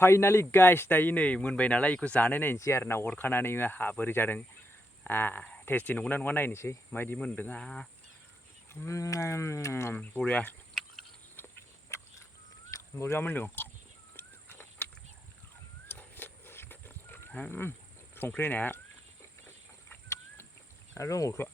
finally guys दायो नै मोनबाय नालाय इखौ जानाय नायनोसै आरोना अरखानानै बोरै जादों टेस्टि नंगौना नङा नायनोसै माबायदि मोनदों बरिया बरिया मोनदों संख्रि होनाया आरो दंबावोसो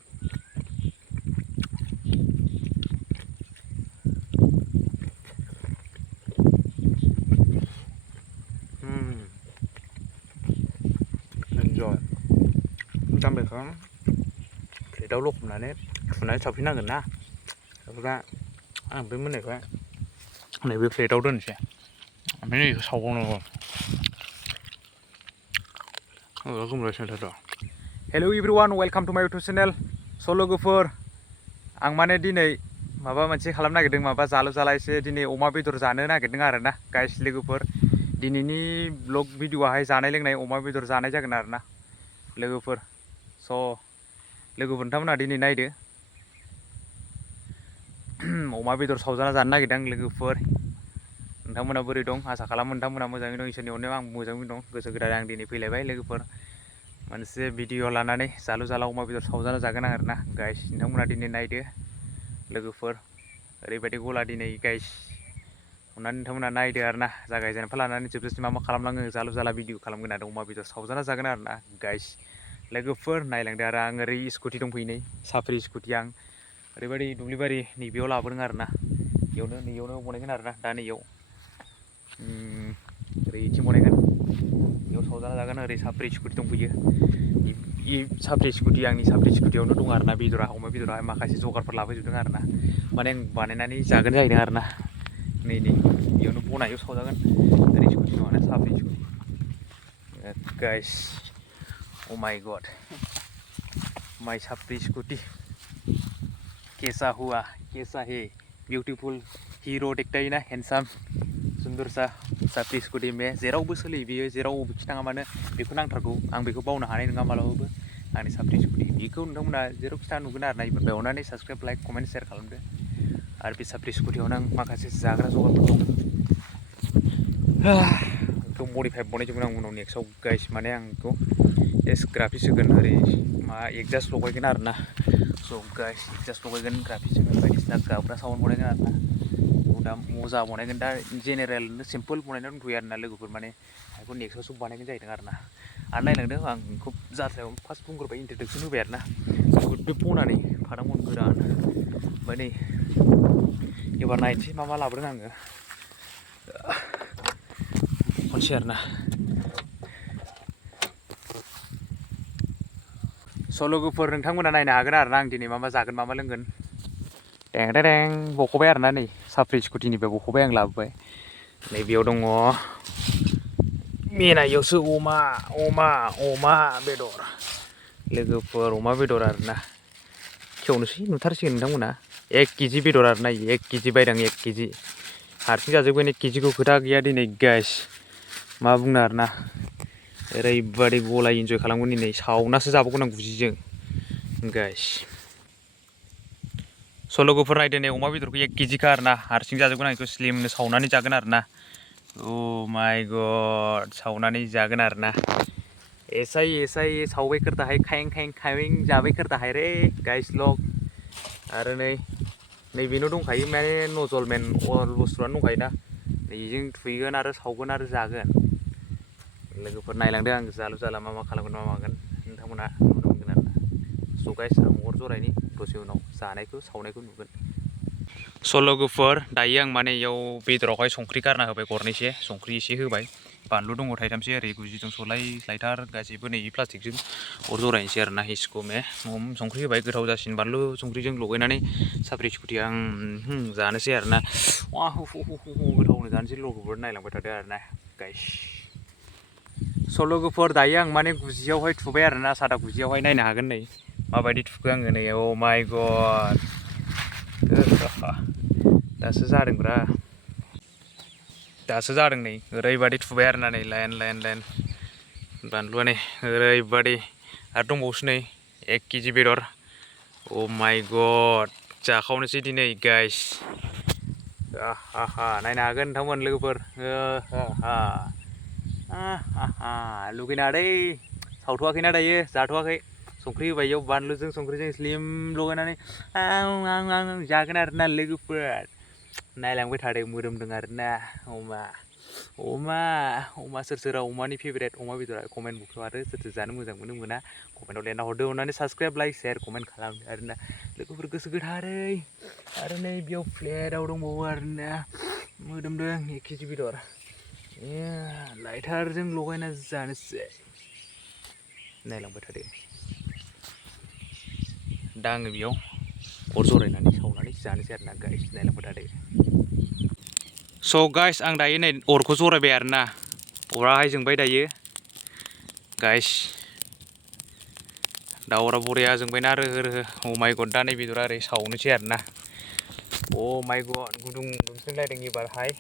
enjoy बेखौ प्लेटाव लखबनानै थुनानै सावफिननांगोन ना सावग्रा आं बे मोननायखौ नैबे प्लेटाव दोनसै ओमफ्राय नैखौ सावबावनांगौ हेलौ एभ्रिवान वेलकाम टु माय इउटुब चेनेल लोगोफोर आं माने दिनै माबा मोनसे खालामनो नागिरदों माबा जालु जाला एसे दिनै अमा बेदर जानो नागिरदों आरोना गाइस लोगोफोर दिनैनि ब्लग भिडिअआहाय जानाय लोंनाय अमा बेदर जानाय जागोन आरोना लोगोफोर लोगोफोर नोंथांमोनहा दिनै नायदो अमा बेदर सावजाना जानो नागिरदों लोगोफोर नोंथांमोना बोरै दं आसा खालामो नोंथांमोना मोजाङै दं इसोरनि अननायाव आं मोजाङै दं गोसो गोदानै आं दिनै फैलायबाय लोगोफोर मोनसे भिडिअ लानानै जालु जाला अमा बेदर सावजाना जागोन आरोना गाइस नोंथांमोना दिनै नायदो लोगोफोर ओरैबायदि गला दिनै गाइस अननानै नोंथांमोना नायदो आरोना जागायजेननायनिफ्राय लानानै जोबजासिम मा खालामलाङो जालु जाला भिडिअ खालामगोन आरो अमा बेदर सावजाना जागोन आरोना गाइस लोगोफोर नायलांदो आरो आं ओरै स्कुटि दंफैयो नै साफ्रि स्कुटि आं ओरैबायदि दुब्लिबारि नैबेयाव लाबोदों आरोना नैयावनो बनायगोन आरोना दा नैयाव ओरैथिं बनायगोन बेयाव सावजाना जागोन ओरै साफ्रि स्कुटि दंफैयो साफ्रि स्कुटि आंनि साफ्रि स्कुटियावनो दं आरोना बेदरा अमा बेदरा माखासे जगारफोर लाबोजोबदों आरोना माने आं बानायनानै जागोन जाहैदों आरोना नै बेयावनो बनायाव सावजागोन ओरै स्कुटि नङाना साफ्रि स्कुटि गाइस ओ माय गड माय साफ्रि स्कुटि कैसा हुआ कैसा है ब्यूटीफुल हीरो देखता है ना हैंडसाम सुंदर सा साफ्रि स्कुटि में जेरावबो सोलियो बियो जेराव बबेखि थाङा मानो बेखौ नांथारगौ आं बेखौ बावनो हानाय नङा मालाबाबो आंनि साफ्रि स्कुटि बेखौ नोंथांमोना जेरावखि थाङा नुगोन आरोना एबार अननानै साबसक्राइब लाइक कमेन्ट शेयार खालामदो आरो बे साफ्रि स्कुटियावनो आं माखासे जाग्रा जगारफोर दं बेखौ मडिफाइ बनायजोबगोन आं उनाव नेक्स्टआव गाइस माने आं बेखौ ग्राफिक्स होगोन ओरै एगजास्ट लगायगोन आरोना गाइस एगजास्ट लगायगोन ग्राफिक्स होगोन बायदिसिना गाबग्रा साउन्ड बनायगोन आरोना दा मजा बनायगोन दा जेनेरेल सिम्पोल बनायनानै दंथ'यो आरोना लोगोफोर माने बेखौ नेक्स्टआवसो बानायगोन जाहैदों आरोना आरो नायलांदों आं खुब जाथ्रायाव फार्स्ट बुंग्रोबाय इन्ट्रडक्सन होबाय आरोना बे बनानै फादामन गोरान ओमफ्राय नै एबार नायनोसै मा लाबोदों आङो खनसे आरोना लोगोफोर नोंथांमोना नायनो हागोन आरोना आं दिनै मा जागोन मा लोंगोन दें बख'बाय आरोना नै साफ्रि स्कुटिनिफ्राय बख'बाय आं लाबोबाय नैबेयाव दङ मेनायावसो अमा बेदर लोगोफोर अमा बेदर आरोना खेवनोसै नुथारसिगोन नोंथांमोना 1 केजि बेदर आरोना 1 केजि बायदों 1 केजि हारसिं जाजोबगोन 1 केजिखौ खोथा गैया दिनै गाइस मा बुंनो आरोना ओरैबायदि गला इन्जय खालामगोन दिनै सावनासो जाबावगोन आं गुजिजों गाइस लोगोफोर नायदो नै अमा बेदरखौ 1 केजिखा आरोना हारसिं जाजोबगोन आं बेखौ स्लिमनो सावनानै जागोन आरोना ओ माय गड सावनानै जागोन आरोना ऐसा ही सावबाय करता है खायें जाबाय करता है रे गाइस लग आरो नैबेनो दंखायो माने नजलमेन अल बुस्थुआनो दंखायोना बेजों थुयगोन आरो सावगोन आरो जागोन लोगोफोर नायलांदो आं जालु जाला मा खालामगोन मा मागोन नोंथांमोना नुनो मोनगोन आरोना गाइस आं अर जरायनि दसे उनाव जानायखौ सावनायखौ नुगोन लोगोफोर दायो आं माने इयाव बेदरावहाय संख्रि गारना होबाय गरनैसे संख्रि एसे होबाय बानलु दङ थाइथामसो ओरै गुजिजों सलायथार गासैबो नै प्लास्टिकजों अर जरायनोसै आरोना हिसकुमे संख्रि होबाय गोथाव जासिन बानलु संख्रिजों लगायनानै साफ्रि स्कुटि आं जानोसै आरोना गोथावनो जानोसै लोगोफोर नायलांबाय थादो आरोना गाइस लोगोफोर दायो आं माने गुजियावहाय थुबाय आरोना सादा गुजियावहाय नायनो हागोन नै माबायदि थुखो आङो नै ओ माय गड दासो जादों नै ओरैबायदि थुबाय आरोना नै लाइन बानलुआ नै ओरैबायदि आरो दंबावोसो नै 1 केजि बेदर ओ माय गड जाखावनोसै दिनै गाइस नायनो हागोन नोंथांमोन लोगोफोर लुगैनाङा दै सावथ'वाखैना दायो जाथ'वाखै संख्रि होबाय इयाव बानलुजों संख्रिजों स्लिम लगायनानै आं जागोन आरोना लोगोफोर नायलांबाय थादो मोदोमदों आरोना अमा सोर सोरा अमानि फेभरेट अमा बेदरा कमेन्ट बक्सआव आरो सोर सोर जानो मोजां मोनो मोना कमेन्टआव लिरना हरदो अननानै साबस्क्राइब लाइक शेयार कमेन्ट खालामदो आरोना लोगोफोर गोसो गोथारै आरो नै बेयाव प्लेटआव दंबावो आरोना मोदोमदों 1 केजि बेदर लाइटारजों लगायना जानोसै नायलांबाय थादो दा आङो बेयाव अर जरायनानै सावनानै जानोसै आरोना गाइस नायलांबाय थादो स' गाइस आं दायो नै अरखौ जरायबाय आरोना अराहाय जोंबाय दायो गाइस दा अरा बरिया जोंबायना रोहो रोहो अ माय गड दा नै बेदरा ओरै सावनोसै आरोना अ माय गड गुदुं दुंसोलायदों एबारहाय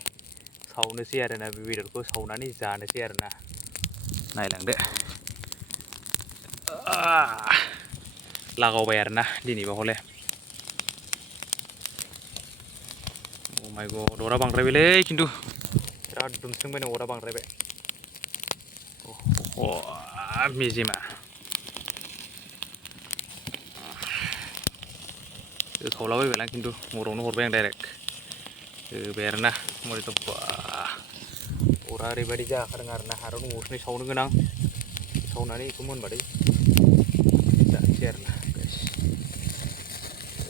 सावनोसै आरोना बे बेदरखौ सावनानै जानोसै आरोना नायलांदो लागावबाय आरोना दिनैबा हले अ माय गड अरा बांद्रायबायलै खिन्थु बिराद दुंसोंबाय नै अरा बांद्रायबाय मेजेमा होखावलाबायबायलां खिन्थु अरावनो हरबाय आं डाइरेक्ट होबाय आरोना मरिथ' अरा ओरैबायदि जाखादों आरोना आरो दंबावोसो नै सावनो गोनां सावनानै बेखौ मोनबाथाय जानोसै आरोना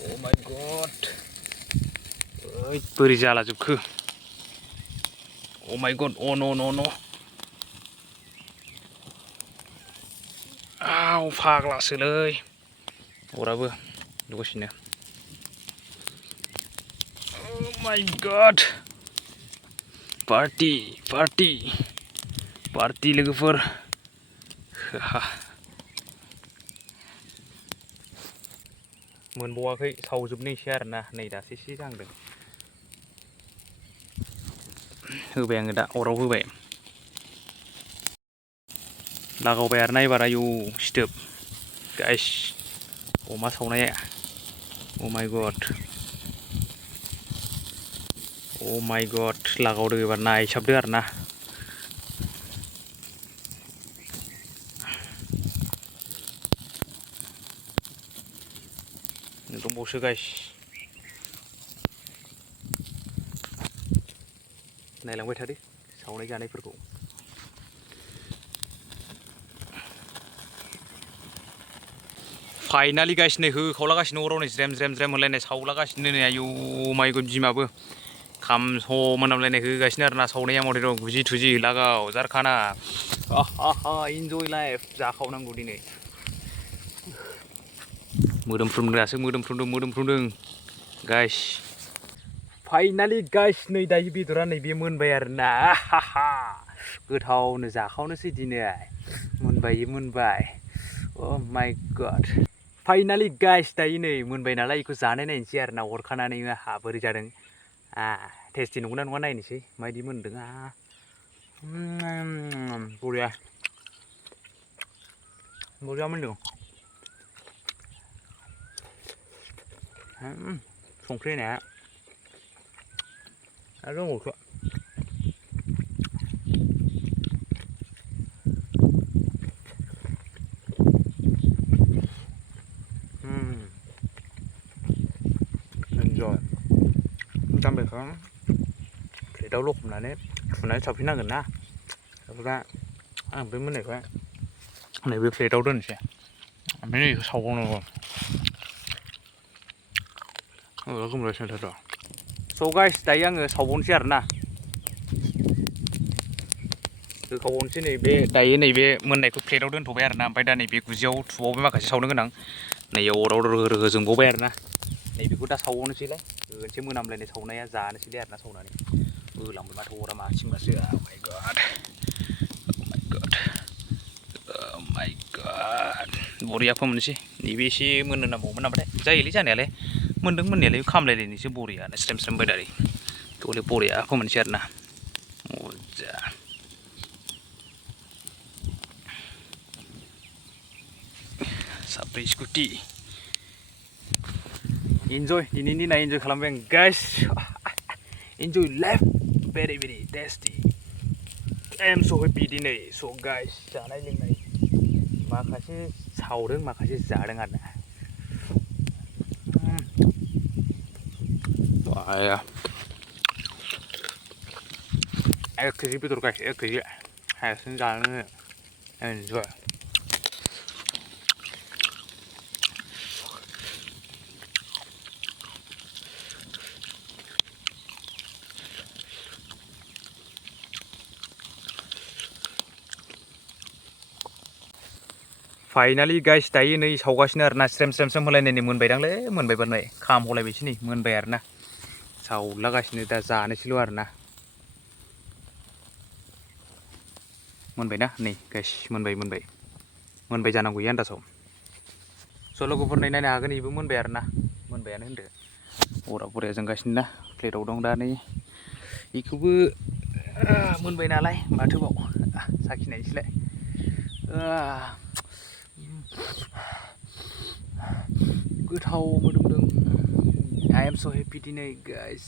अ माय गड ओइ बोरै जालाजोबखो अ माय गड अ न' आव फाग्लासोलै अराबो दसेनो अ माय गड पार्टी लोगोफोर मोनबावाखै सावजोबनोसै आरोना नै दासो एसे जांदों होबाय आङो दा अराव होबाय लागावबाय आरोना एबार आयौ सिथोब गाइस अमा सावनाया अ माय गड लागावदो एबार नायसाबदो आरोना दंबावसो गाइस नायलांबाय थादो सावनाय जानायफोरखौ फाइनालि गाइस नै होखावलागासिनो अराव नै ज्रेम होनलायनाय सावलागासिनो नै आयौ माय गड बिमाबो खाम स' मोनामलायनाय होगासिनो आरोना सावनाया मथे गुजि थुजि लागाव जारखाना इन्जय लाइफ जाखावनांगौ दिनै मोदोमफ्रुमदों गाइस फाइनालि गाइस नै दायो बेदरा नैबे मोनबाय आरोना गोथावनो जाखावनोसै दिनै मोनबाय अ माय गड फाइनालि गाइस दायो नै मोनबाय नालाय बेखौ जानाय नायनोसै आरोना अरखानानै बोरै जादों टेस्टि नंगौना नङा नायनोसै माबायदि मोनदों बरिया मोनदों संख्रि होनाया आरो दंबावसो enjoy बेखौ प्लेटाव लखबनानै थुनानै सावफिननांगोन ना ओमफ्राय आं बे मोननायखौ नैबे प्लेटाव दोनसै ओमफ्राय नैखौ सावबावनांगौ स' गाइस दायो आङो सावबावनोसै आरोना होखावबावनोसै नैबे दायो नैबे मोननायखौ प्लेटाव दोनथ'बाय आरोना ओमफ्राय दा नैबे गुजियाव थुबावबाय माखासे सावनो गोनां नैयाव अराव रोहो जोंबावबाय आरोना नैबेखौ दा सावबावनोसैलाय मोनसे मोनामलायनाय सावनाया जानोसैलाय आरोना सावनानै होलांबाय माथो अरा माथिंबासो माय गड बरिया फोमोननोसै नैबे एसे मोननो नांबावोमोन नामाथाय जायोलै जानायालाय मोनदों मोननायालाय खामलायलायनोसो बरियानो स्रेम बायदारि थले बरिया फोमोननोसै आरोना मजा साब्रै स्कुटि इन्जय दिनैनि दिना इन्जय खालामबाय आं guys enjoy life very tasty I am so happy दिनै so guys जानाय लोंनाय माखासे सावदों माखासे जादों आरोना वाया 1 kg bedor guys 1 kg हारसिं जानो enjoy फाइनाली गाइस दायो नै सावगासिनो आरोना स्रेम होलायनायनि मोनबायदांलै मोनबाय खाम हलायबायसो नै मोनबाय आरोना सावलागासिनो दा जानोसैल' आरोना मोनबायना नै गाइस मोनबाय जानांगौ इयो आन्दासाव स' लोगोफोर नै नायनो हागोन इबो मोनबाय आरोना मोनबायानो होनदो अरा बरिया जोंगासिनो ना प्लेटाव दं दा नै इखौबो मोनबाय नालाय माथोबाव साखिनायसैलाय गोथाव मोदोमदों I am so happy दिनै guys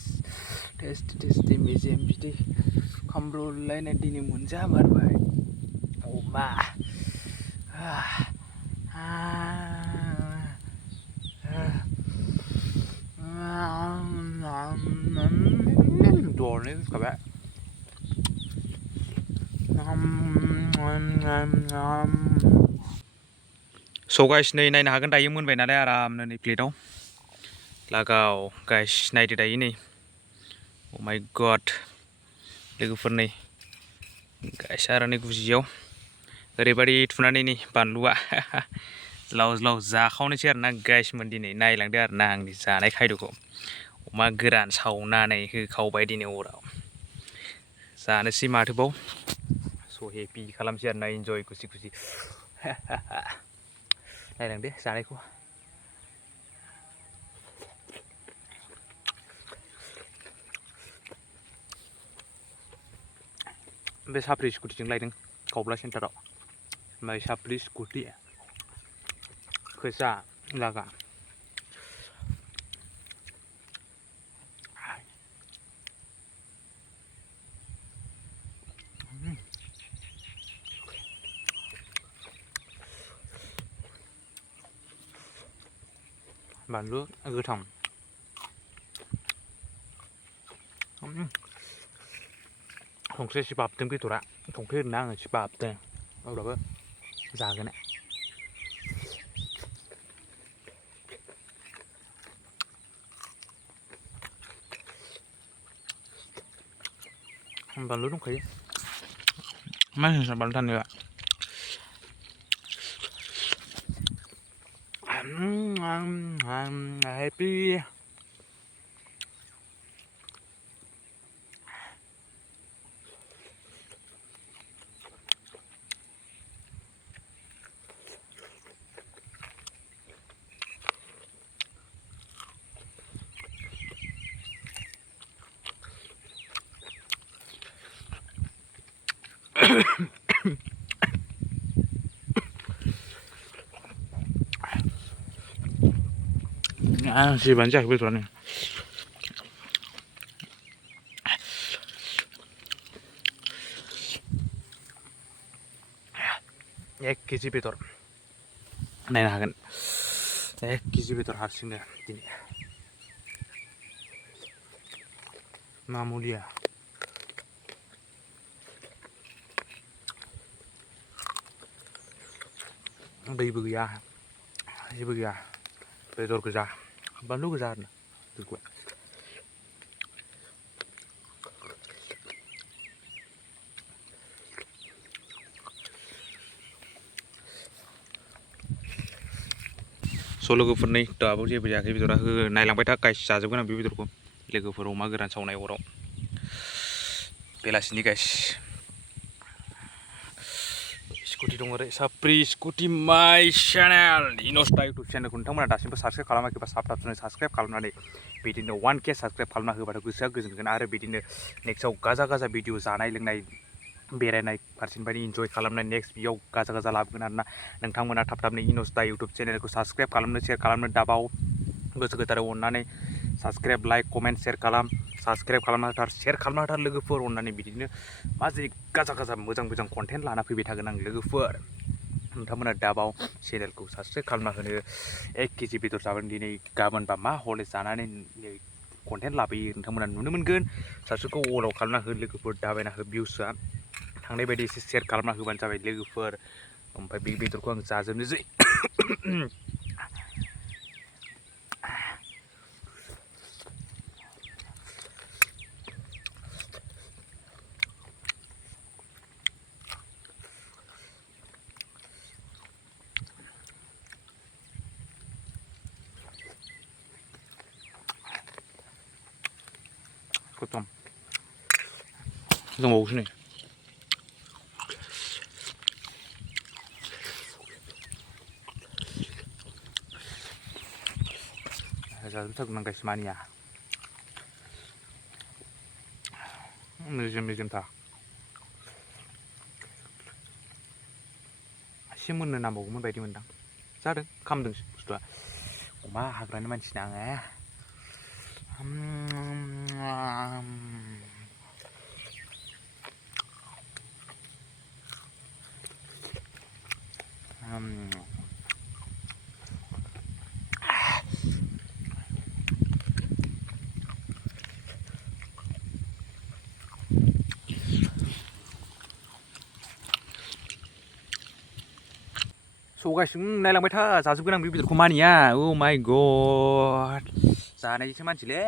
टेस्टि मेजेम बिदै खामब्रलायनाय दिनै मोनजामारबाय अमा दरनै होखाबाय स' गाइस नै नायनो हागोन दायो मोनबाय नालाय आरामनो नै प्लेटाव लागाव गाइस नायदो दायो नै अ माय गड लोगोफोर नै गाइस आरो नै गुजियाव ओरैबायदि थुनानै नै बानलुआ लाव जाखावनोसै आरोना गाइसमोन दिनै नायलांदो आरोना आंनि जानाय खायद'खौ अमा गोरान सावनानै होखावबाय दिनै अराव जानोसै माथोबाव स' हेपि खालामसै आरोना इन्जय खुसि नायलांदो जानायखौ बे साफ्रि स्कुटिजों लायदों खावब्ला सेन्टाराव ओमफ्राय साफ्रि स्कुटि फैसा लागा बानलु गोथां संख्रि एसे बाबदों बेदरा संख्रि होदोंना आङो एसे बाबदों अब्लाबो जागोन बानलु दंखायो मा होनो बानलु थानाया हेपि जेबानो जायाखै बेदरानो 1 kg bedor नायनो हागोन 1 kg bedor हारसिंनो दिनै मामुलिया दैबो गैया जेबो गैया बेदर गोजा बानलु गोजा आरोना स' लोगोफोरनै दाबो जेबो जायाखै बेदरा नायलांबाय था गाइस जाजोबगोन आं बे बेदरखौ लोगोफोर अमा गोरान सावनाय अराव बेलासिनि गाइस स्कुटि दं ओरै साफ्रि स्कुटि माय चेनेल इन'स इउटुब चेनेलखौ नोंथांमोना दासिमबो साबस्क्राइब खालामाखैबा साबथाबनो साबस्क्राइब खालामनानै बिदिनो 1K साबस्क्राइब खालामना होबाथ' गोसोआ गोजोनगोन आरो बिदिनो नेक्स्टआव गाजा भिडिअ जानाय लोंनाय बेरायनाय फारसेनिफ्राय इन्जय खालामनाय नेक्स्ट बेयाव गाजा लाबोगोन आरोना नोंथांमोना थाबनो इन'स इउटुब चेनेलखौ साबस्क्राइब खालामनो शेयार खालामनो दाबाव गोसो गोथारै अननानै साबस्क्राइब लाइक कमेन्ट शेयार खालाम साबसक्राइब खालामना होथार शेयार खालामना होथार लोगोफोर अननानै बिदिनो माजै गाजा मोजां कन्टेन्ट लाना फैबाय थागोन आं लोगोफोर नोंथांमोना दाबाव चेनेलखौ साबसक्राइब खालामना होनो 1 केजि बेदर जागोन दिनै गाबोन बा मा हले जानानै कन्टेन्ट लाबोयो नोंथांमोना नुनो मोनगोन साबसक्राइबखौ अलाव खालामना हो लोगोफोर दाबायना हो भिउसआ थांनाय बायदि एसे शेयार खालामना होबानो जाबाय लोगोफोर ओमफ्राय बे बेदरखौ आं जाजोबनोसै 고통 이거 먹으시네 자동차 그런가 있으면이야 매점 다 심은는 나 먹으면 바이디 문당 자른 감등 수다 엄마 하그라는 만치나 소가씩 나이랑बाय था जाजोबगोन आं बे बेदरखौ मानिया ओ माय गड जानायसो मानसिलै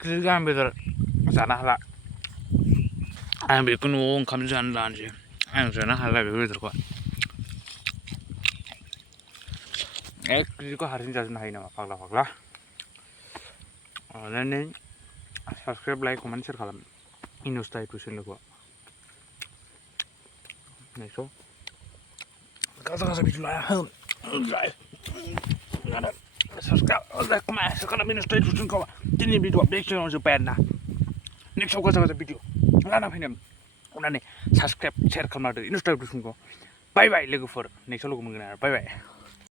그게 बेदर जानो हाला आं बेखौ न'आव ओंखाम जानो लानोसै आं जानो हाला बे बेदरखौ 1 केजिखौ हारसिं जाजोबनो हायो नामा फाग्ला अननानै साबसक्राइब लाइक कमेन्ट शेयार खालाम इनस टाइप चेनेलखौ नेक्स्टआव गाजा भिडिअ लाया subscribe like comment share खालाम इनस टाइप चेनेलखौ दिनै भिडिअ बेक चेनेलाव जोब्बाय आरोना नेक्स्टआव गाजा भिडिअ लाना फैनो अननानै साबसक्राइब शेयार खालामना होदो इनस टाइप चेनेलखौ बाय बाय लोगोफोर नेक्स्टआव लोगो मोनगोन आरो बाय बाय